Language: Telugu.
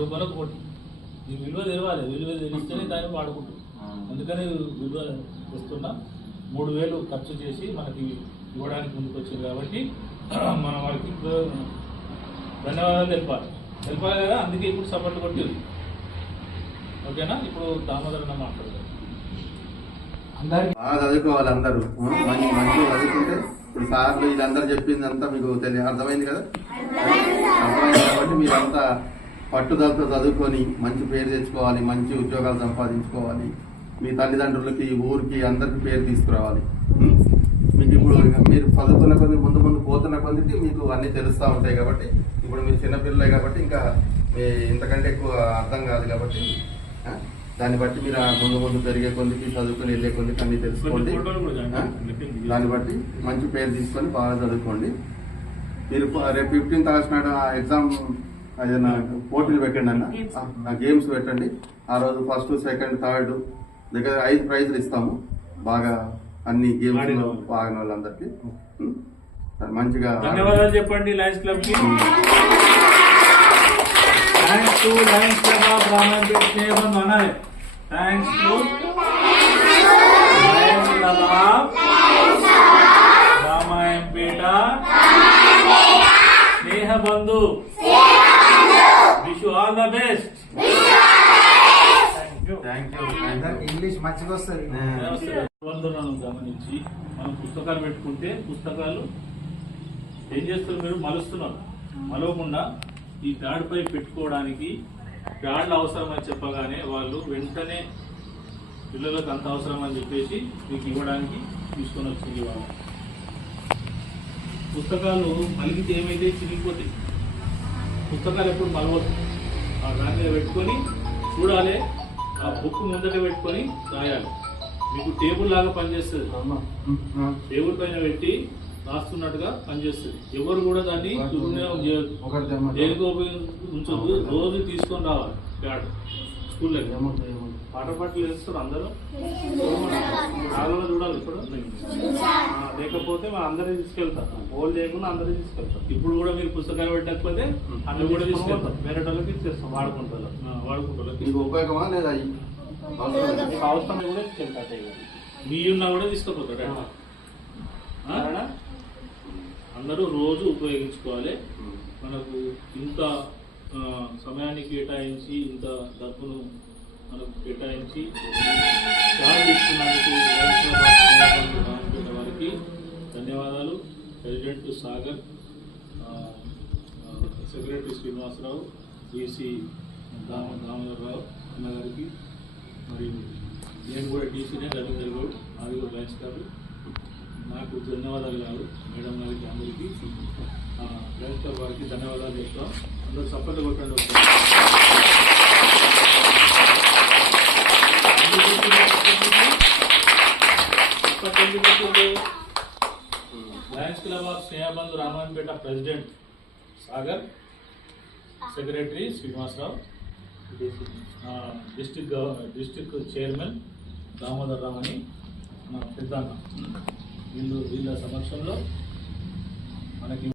రూపాయలకు కోటి. ఈ విలువ తెలవాలి, విలువ తెలిస్తేనే దాన్ని వాడుకుంటాం. అందుకని విలువ వస్తున్నా 3000 ఖర్చు చేసి మనకి ఇవ్వడానికి ముందుకు వచ్చింది కాబట్టి మనం వారికి ధన్యవాదాలు తెలిపాలి కదా. అందుకే ఇప్పుడు సపోర్ట్ కొట్టింది. ఓకేనా? ఇప్పుడు దామోదరన్న మాట్లాడతారు. బాగా చదువుకోవాలి అందరూ, మంచిగా చదువుకుంటే ఇప్పుడు సార్లు వీళ్ళందరూ చెప్పిందంతా మీకు అర్థమైంది కదా. అర్థమైంది కాబట్టి మీరంతా పట్టుదలతో చదువుకొని మంచి పేరు తెచ్చుకోవాలి, మంచి ఉద్యోగాలు సంపాదించుకోవాలి, మీ తల్లిదండ్రులకి ఊరికి అందరికి పేరు తీసుకురావాలి. మీకు ఇప్పుడు మీరు చదువుకున్న కొద్ది ముందు పోతున్న కొద్దికి మీకు అన్ని తెలుస్తూ ఉంటాయి కాబట్టి ఇప్పుడు మీరు చిన్నపిల్లలే కాబట్టి ఇంకా ఇంతకంటే ఎక్కువ అర్థం కాదు కాబట్టి దాన్ని బట్టి మీరు ముందు పెరిగే కొద్దికి చదువుకుని వెళ్ళే కొద్దికి అన్ని తెలుసుకోండి. దాన్ని బట్టి మంచి పేరు తీసుకొని బాగా చదువుకోండి. మీరు రేపు 15th ఆగస్ట్ నాడు ఎగ్జామ్ ఏదైనా పోటీలు పెట్టండి అన్న, గేమ్స్ పెట్టండి. ఆ రోజు 1st, 2nd, 3rd దగ్గర 5 ప్రైజులు ఇస్తాము. బాగా అన్ని గేమ్స్ లో బాగా వాళ్ళందరికీ మంచిగా ధన్యవాదాలు చెప్పండి. లయన్స్ క్లబ్ కి thanks to Lions club of Ramayampet Snehabandhu అనాలి. Thanks to Lions club of Ramayampet Snehabandhu. Wish you all the best. English మంచిగా వస్తుంది. నిబంధనలను గమనించి మనం పుస్తకాలు పెట్టుకుంటే పుస్తకాలు ఏం చేస్తారు, మీరు మలుస్తున్నారు. మలవకుండా ఈ ప్యాడ్ పై పెట్టుకోవడానికి ప్యాడ్లు అవసరం అని చెప్పగానే వాళ్ళు వెంటనే పిల్లలకు అంత అవసరం అని చెప్పేసి మీకు ఇవ్వడానికి తీసుకొని వచ్చింది. వాళ్ళు పుస్తకాలు మలిగితే ఏమైతే చిరిగిపోతాయి. పుస్తకాలు ఎప్పుడు మలవద్దు. దాని మీద పెట్టుకొని చూడాలి, ఆ బుక్ ముందట పెట్టుకొని రాయాలి. మీకు టేబుల్ లాగా పనిచేస్తుంది. టేబుల్ పైన పెట్టి రాస్తున్నట్టుగా పనిచేస్తుంది. ఎవరు కూడా దాన్ని దుర్వినియోగం చేయొద్దు, దేనికి ఉంచొద్దు. రోజు తీసుకొని రావాలి ప్యాడ్ స్కూల్లోకి. పాట పాటలు వేస్తారు అందరూ చూడాలి. ఇప్పుడు లేకపోతే మనం అందరినీ తీసుకెళ్తాం, ఓళ్ళు లేకుండా అందరినీ తీసుకెళ్తాం. ఇప్పుడు కూడా మీరు పుస్తకాలు పెట్టకపోతే అన్ని కూడా తీసుకెళ్తాం, వేరే వాళ్ళకి ఇచ్చేస్తాం, వాడుకుంటారు. ఉపయోగమా లేదా అవసరం కూడా తీసుకెళ్తారు. మీ ఉన్నా కూడా తీసుకుపోతారు. అందరూ రోజు ఉపయోగించుకోవాలి. మనకు ఇంత సమయాన్ని కేటాయించి ఇంత డబ్బును మనకు కేటాయించి కార్డు ఇస్తున్నందుకు వారికి ధన్యవాదాలు. President Sagar, secretary Srinivasarao, DC Damodararao అన్న గారికి, మరియు నేను కూడా డీసీనే రవీందర్ గౌడ్, అది కూడా లయన్స్ క్లబ్. నాకు ధన్యవాదాలు కాదు, మేడం గారికి, అందరికీ లయన్స్ క్లబ్ వారికి ధన్యవాదాలు చెప్తాం. అందరూ సపోర్ట్ కొట్టండి. Lions club of Snehabandhu Ramayampet president Sagar, secretary Srinivasarao, district chairman Damodararao అని మన పెద్దన్న, వీళ్ళ సమక్షంలో మనకి